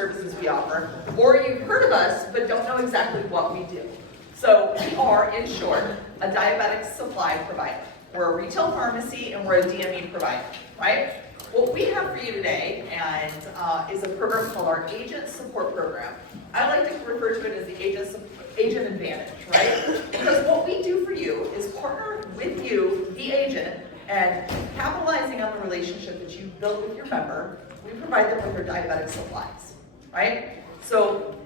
services we offer, or you've heard of us but don't know exactly what we do. So we are, in short, a diabetic supply provider. We're a retail pharmacy and we're a DME provider, right? What we have for you today is a program called our Agent Support Program. I like to refer to it as the Agent Advantage, right? Because what we do for you is partner with you, the agent, and capitalizing on the relationship that you've built with your member, we provide them with their diabetic supplies, right? So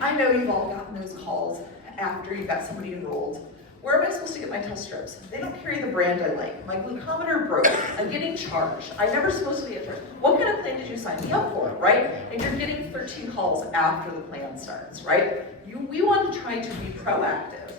I know you've all gotten those calls after you got somebody enrolled. Where am I supposed to get my test strips? They don't carry the brand I like. My glucometer broke. I'm getting charged. I'm never supposed to get charged. What kind of plan did you sign me up for, right? And you're getting 13 calls after the plan starts, right? We want to try to be proactive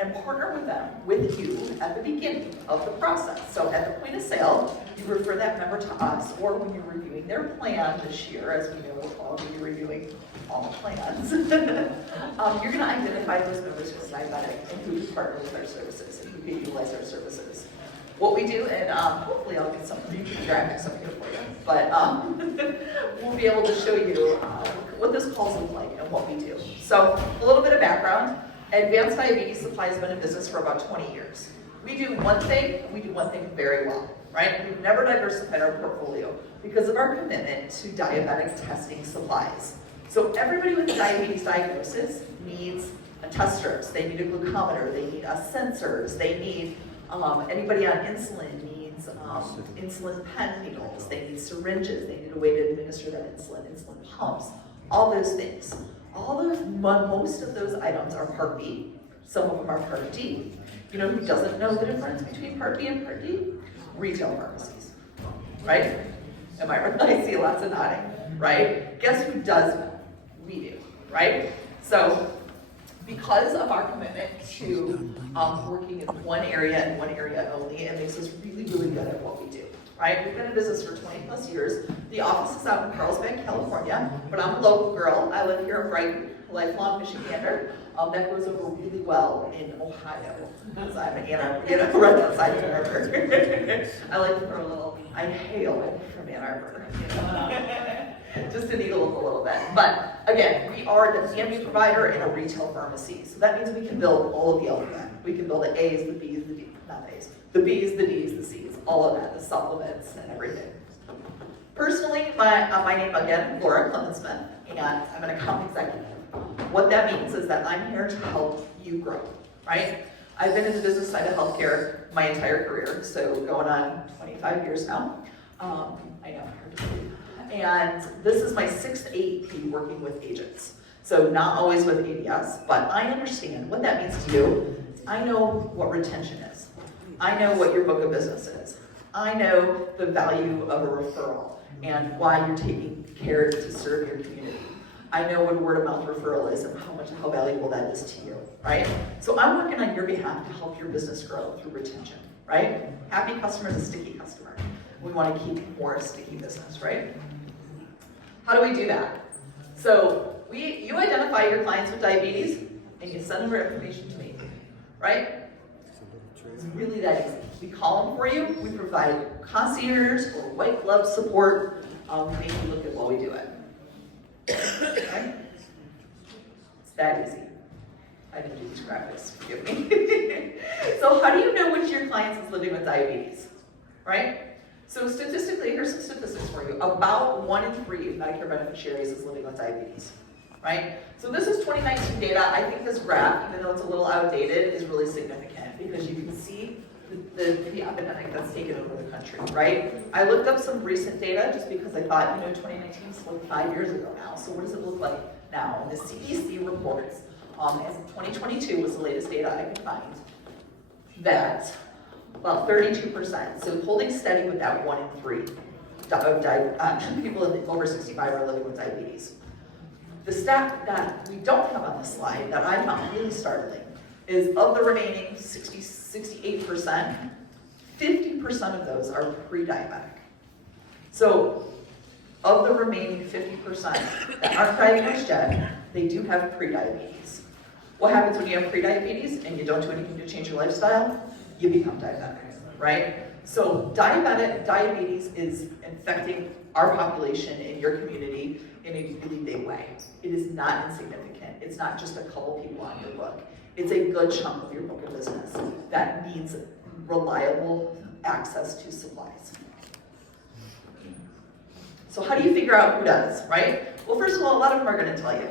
and partner with them, with you, at the beginning of the process. So at the point of sale, you refer that member to us, or when you're reviewing their plan this year, as we know we'll all be reviewing all plans, you're gonna identify those members who are diabetic and who can partner with our services and who can utilize our services. What we do, and hopefully I'll get something, you can grab something here for you, but we'll be able to show you what this calls look like and what we do. So a little bit of background. Advanced Diabetes Supply has been in business for about 20 years. We do one thing very well, right? We've never diversified our portfolio because of our commitment to diabetic testing supplies. So everybody with a diabetes diagnosis needs a test strips, they need a glucometer, they need sensors, they need, anybody on insulin needs insulin pen needles, they need syringes, they need a way to administer that insulin pumps, all those things. Most of those items are Part B, some of them are Part D. You know who doesn't know the difference between Part B and Part D? Retail pharmacies, right? Am I right? I see lots of nodding, right? Guess who does know? We do, right? So, because of our commitment to working in one area and one area only, it makes us really, really good at what we do. Right? We've been in business for 20 plus years. The office is out in Carlsbad, California, but I'm a local girl. I live here in Brighton, lifelong Michigander. That goes over really well in Ohio, because I'm in Ann Arbor, right outside of Ann Arbor. I like to throw a little, I hail from Ann Arbor, just to needle up a little bit. But again, we are the DME provider and a retail pharmacy. So that means we can build all of the alphabet. We can build the A's, the B's, the D's, not A's, the B's, the D's, the C's, all of that, the supplements and everything. Personally, my name again, Laura Clemens-Smith, and I'm an account executive. What that means is that I'm here to help you grow, right? I've been in the business side of healthcare my entire career, so going on 25 years now. I know, hard to believe. And this is my 6th AEP working with agents. So not always with ADS, but I understand what that means to you. I know what retention is. I know what your book of business is. I know the value of a referral and why you're taking care to serve your community. I know what a word of mouth referral is and how valuable that is to you, right? So I'm working on your behalf to help your business grow through retention, right? Happy customer is a sticky customer. We want to keep more sticky business, right? How do we do that? So you identify your clients with diabetes and you send them their information to me, right? It's really that easy. We call them for you. We provide concierge or white glove support to make you look at while we do it. Okay? It's that easy. I didn't do these graphics, forgive me. So how do you know which of your clients is living with diabetes, right? So statistically, here's some statistics for you. About 1 in 3 Medicare beneficiaries is living with diabetes, right? So this is 2019 data. I think this graph, even though it's a little outdated, is really significant because you can see the epidemic that's taken over the country, right? I looked up some recent data just because I thought, 2019 is like 5 years ago now, so what does it look like now? And the CDC reports, as of 2022 was the latest data I could find, that about 32%, so holding steady with that 1 in 3 people over 65 are living with diabetes. The stat that we don't have on the slide that I found really startling is of the remaining 68%, 50% of those are pre-diabetic. So of the remaining 50% that aren't diagnosed yet, they do have pre-diabetes. What happens when you have pre-diabetes and you don't do anything to change your lifestyle? You become diabetic, right? So diabetes is infecting our population in your community in a really big way. It is not insignificant. It's not just a couple people on your book. It's a good chunk of your book of business that needs reliable access to supplies. So how do you figure out who does, right? Well, first of all, a lot of them are going to tell you.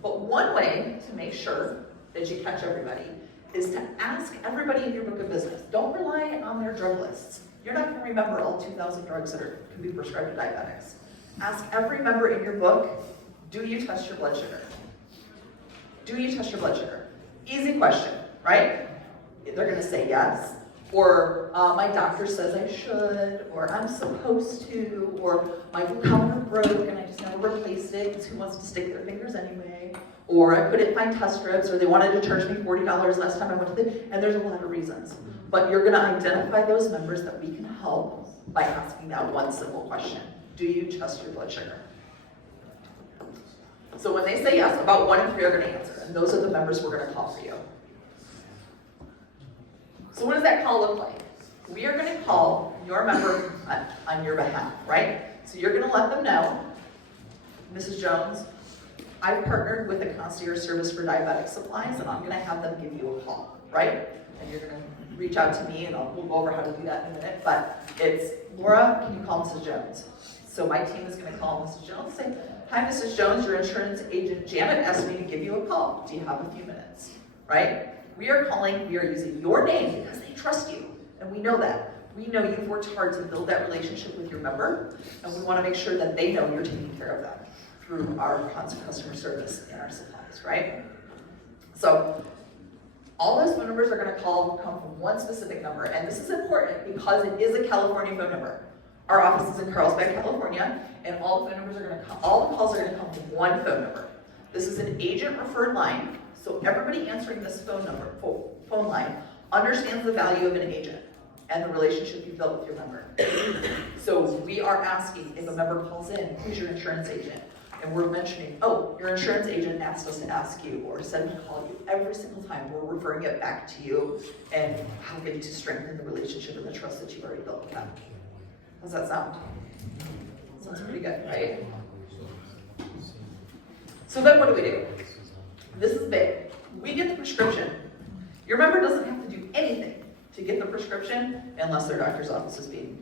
But one way to make sure that you catch everybody is to ask everybody in your book of business. Don't rely on their drug lists. You're not going to remember all 2,000 drugs that can be prescribed to diabetics. Ask every member in your book, do you test your blood sugar? Do you test your blood sugar? Easy question, right? They're going to say yes. Or my doctor says I should, or I'm supposed to, or my counter broke and I just never replaced it because who wants to stick their fingers anyway? Or I couldn't find test strips, or they wanted to charge me $40 last time I went to and there's a lot of reasons. But you're gonna identify those members that we can help by asking that one simple question. Do you test your blood sugar? So when they say yes, about 1 in 3 are gonna answer, and those are the members we're gonna call for you. So what does that call look like? We are going to call your member on your behalf, right? So you're going to let them know, Mrs. Jones, I've partnered with a concierge service for diabetic supplies, and I'm going to have them give you a call, right? And you're going to reach out to me, and we'll go over how to do that in a minute. But it's, Laura, can you call Mrs. Jones? So my team is going to call Mrs. Jones and say, hi, Mrs. Jones, your insurance agent Janet asked me to give you a call. Do you have a few minutes, right? We are using your name because they trust you, and we know that. We know you've worked hard to build that relationship with your member, and we want to make sure that they know you're taking care of them through our customer service and our supplies, right? So all those phone numbers are going to come from one specific number, and this is important because it is a California phone number. Our office is in Carlsbad, California, and all the calls are going to come from one phone number. This is an agent-referred line. So everybody answering this phone line understands the value of an agent and the relationship you built with your member. So we are asking if a member calls in, who's your insurance agent? And we're mentioning, oh, your insurance agent asked us to ask you or said to call you. Every single time we're referring it back to you and helping to strengthen the relationship and the trust that you've already built with them. How's that sound? Sounds pretty good, right? So then what do? This is big. We get the prescription. Your member doesn't have to do anything to get the prescription unless their doctor's office is being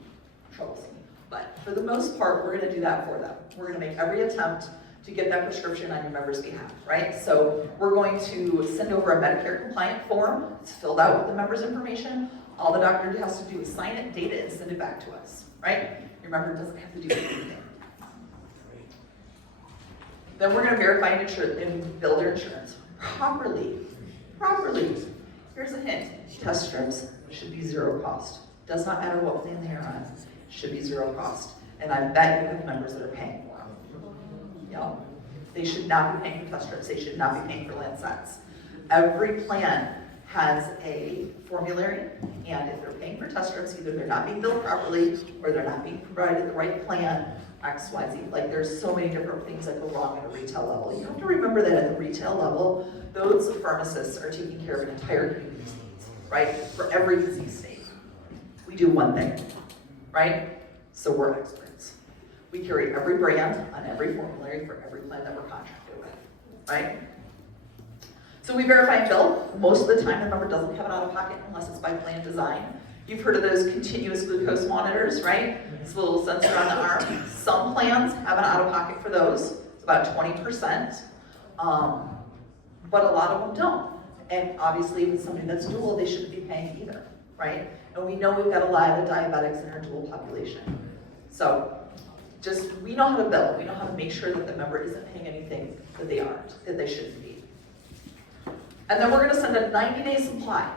troublesome. But for the most part, we're going to do that for them. We're going to make every attempt to get that prescription on your member's behalf, right? So we're going to send over a Medicare compliant form. It's filled out with the member's information. All the doctor has to do is sign it, date it, and send it back to us, right? Your member doesn't have to do anything. Then we're going to verify and bill their insurance properly. Here's a hint. Test strips should be zero cost. Does not matter what plan they are on. Should be zero cost. And I bet you have members that are paying for them. You know, they should not be paying for test strips. They should not be paying for Lancets. Every plan has a formulary, and if they're paying for test strips, either they're not being billed properly or they're not being provided the right plan. X, Y, Z. Like there's so many different things that go wrong at a retail level. You have to remember that at the retail level, those pharmacists are taking care of an entire community's needs, right? For every disease state. We do one thing, right? So we're experts. We carry every brand on every formulary for every plan that we're contracted with, right? So we verify and bill. Most of the time the member doesn't have an out-of-pocket unless it's by plan design. You've heard of those continuous glucose monitors, right? It's a little sensor on the arm. Some plans have an out-of-pocket for those. It's about 20%. But a lot of them don't. And obviously, if it's somebody that's dual, they shouldn't be paying either, right? And we know we've got a lot of diabetics in our dual population. So we know how to bill. We know how to make sure that the member isn't paying anything that they aren't, that they shouldn't be. And then we're going to send a 90-day supply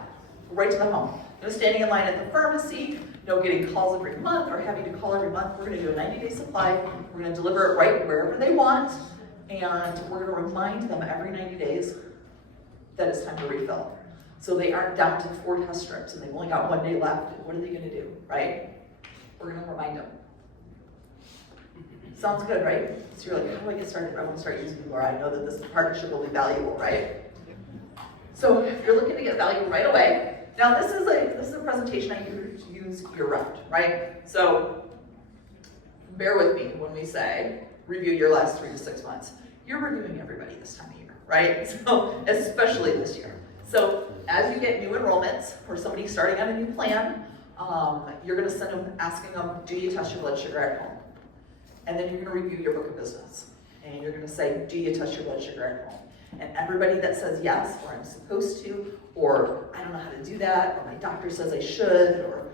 right to the home. No standing in line at the pharmacy, no getting calls every month or having to call every month. We're going to do a 90-day supply. We're going to deliver it right wherever they want, and we're going to remind them every 90 days that it's time to refill. So they aren't down to 4 test strips and they've only got 1 day left. What are they going to do, right? We're going to remind them. Sounds good, right? So you're like, how do I get started? I want to start using Laura. I know that this partnership will be valuable, right? So if you're looking to get value right away, now this is a presentation I use year-round, right? So bear with me when we say review your last 3 to 6 months. You're reviewing everybody this time of year, right? So, especially this year. So, as you get new enrollments or somebody starting on a new plan, you're going to send them asking them, do you test your blood sugar at home? And then you're going to review your book of business. And you're going to say, do you test your blood sugar at home? And everybody that says yes, or I'm supposed to, or I don't know how to do that, or my doctor says I should, or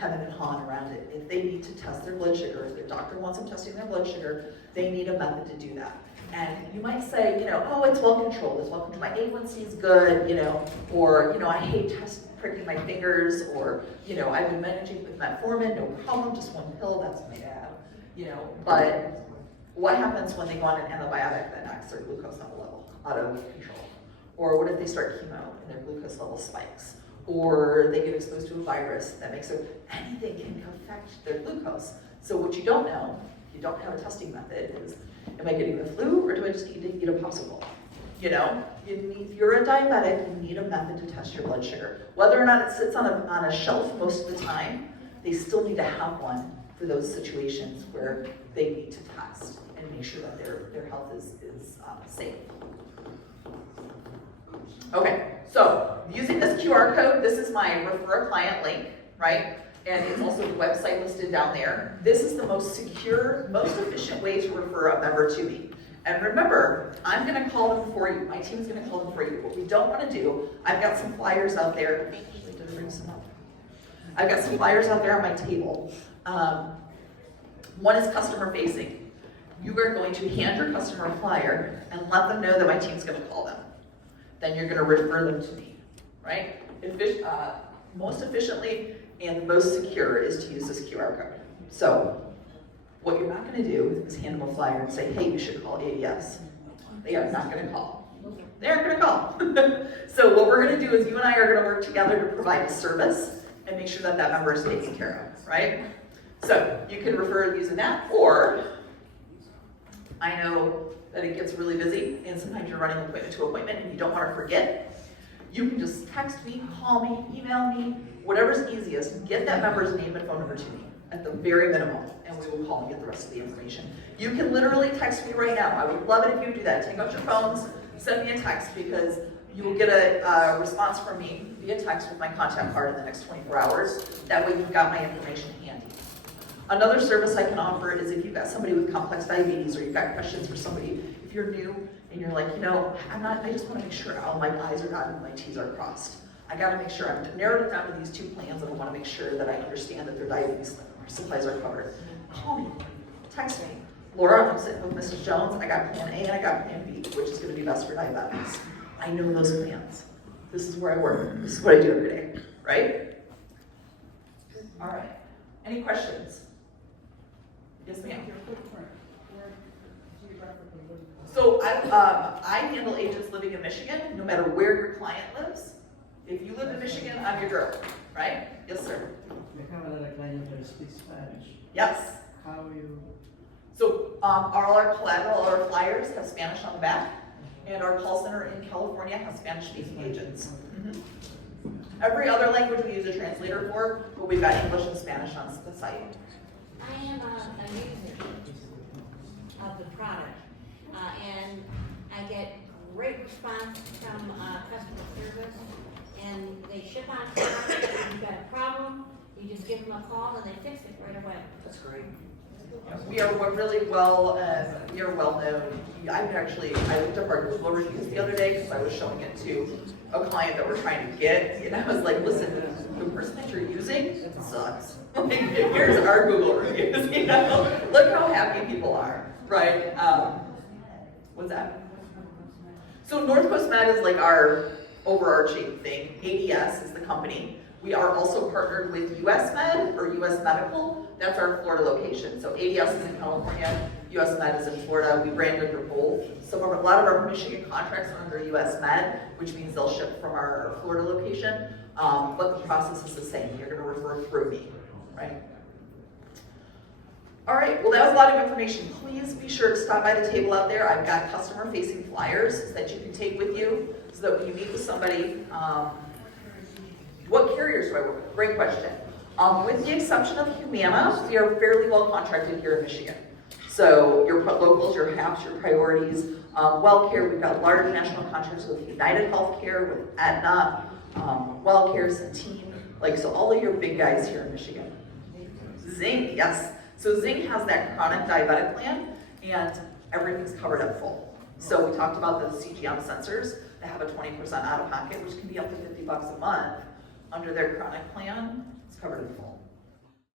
heaven and hawing around it. If they need to test their blood sugar, if their doctor wants them testing their blood sugar, they need a method to do that. And you might say, oh, it's well controlled. It's well controlled. My A1C is good, or, I hate pricking my fingers, or, I've been managing with metformin, no problem, just one pill, that's my dad, But what happens when they go on an antibiotic that knocks their glucose level out of control? Or what if they start chemo and their glucose level spikes? Or they get exposed to a virus that makes anything can affect their glucose. So what you don't know, if you don't have a testing method, is am I getting the flu or do I just need to eat a popsicle? If you're a diabetic, you need a method to test your blood sugar. Whether or not it sits on a shelf most of the time, they still need to have one for those situations where they need to test and make sure that their health is safe. Okay, so using this QR code, this is my refer a client link, right? And it's also the website listed down there. This is the most secure, most efficient way to refer a member to me. And remember, I'm gonna call them for you. My team's gonna call them for you. What we don't wanna do, I've got some flyers out there. Did I bring some up? I've got some flyers out there on my table. One is customer facing. You are going to hand your customer a flyer and let them know that my team's gonna call them. Then you're gonna refer them to me, right? Most efficiently and most secure is to use this QR code. So, what you're not gonna do is hand them a flyer and say, hey, you should call ADS. They are not gonna call. They aren't gonna call. So what we're gonna do is you and I are gonna work together to provide a service and make sure that that member is taken care of, right? So you can refer using that, or I know that it gets really busy and sometimes you're running appointment to appointment and you don't wanna forget. You can just text me, call me, email me, whatever's easiest. Get that member's name and phone number to me at the very minimum, and we will call and get the rest of the information. You can literally text me right now. I would love it if you would do that. Take out your phones, send me a text, because you will get a response from me via text with my contact card in the next 24 hours. That way you've got my information handy. Another service I can offer is if you've got somebody with complex diabetes, or you've got questions for somebody, if you're new and you're like, I just want to make sure all my I's are dotted and my T's are crossed. I got to make sure I've narrowed it down to these 2 plans, and I want to make sure that I understand that their diabetes supplies are covered. Call me, text me. Laura, I'm sitting with Mrs. Jones. I got plan A and I got plan B, which is going to be best for diabetics. I know those plans. This is where I work. This is what I do every day, right? All right. Any questions? Yes, ma'am. So I handle agents living in Michigan, no matter where your client lives. If you live in Michigan, I'm your girl, right? Yes, sir. We have another client that speaks Spanish. Yes. How you? So all our collateral, all our flyers have Spanish on the back, and our call center in California has Spanish-speaking agents. Mm-hmm. Every other language we use a translator for, but we've got English and Spanish on the site. I am a user of the product, and I get great response from customer service, and they ship on time. If you've got a problem, you just give them a call and they fix it right away. That's great. We are really well known. I looked up our Google reviews the other day because I was showing it to a client that we're trying to get, and I was like, listen, the person that you're using sucks. Here's our Google reviews, Look how happy people are, right? What's that? So North Coast Med is like our overarching thing. ADS is the company. We are also partnered with US Med or US Medical. That's our Florida location. So ADS is in California, US Med is in Florida. We brand under both. So a lot of our Michigan contracts are under US Med, which means they'll ship from our Florida location. But the process is the same. You're going to refer through me, right? All right, well, that was a lot of information. Please be sure to stop by the table out there. I've got customer-facing flyers that you can take with you so that when you meet with somebody, what carriers do I work with? Great question. With the exception of Humana, we are fairly well contracted here in Michigan. So your locals, your HAPs, your priorities, WellCare, we've got large national contracts with United Healthcare, with Aetna, WellCare, Centene, like, so all of your big guys here in Michigan. Zing, yes. So Zing has that chronic diabetic plan, and everything's covered up full. So we talked about the CGM sensors that have a 20% out of pocket, which can be up to $50 a month. Under their chronic plan, it's covered in full.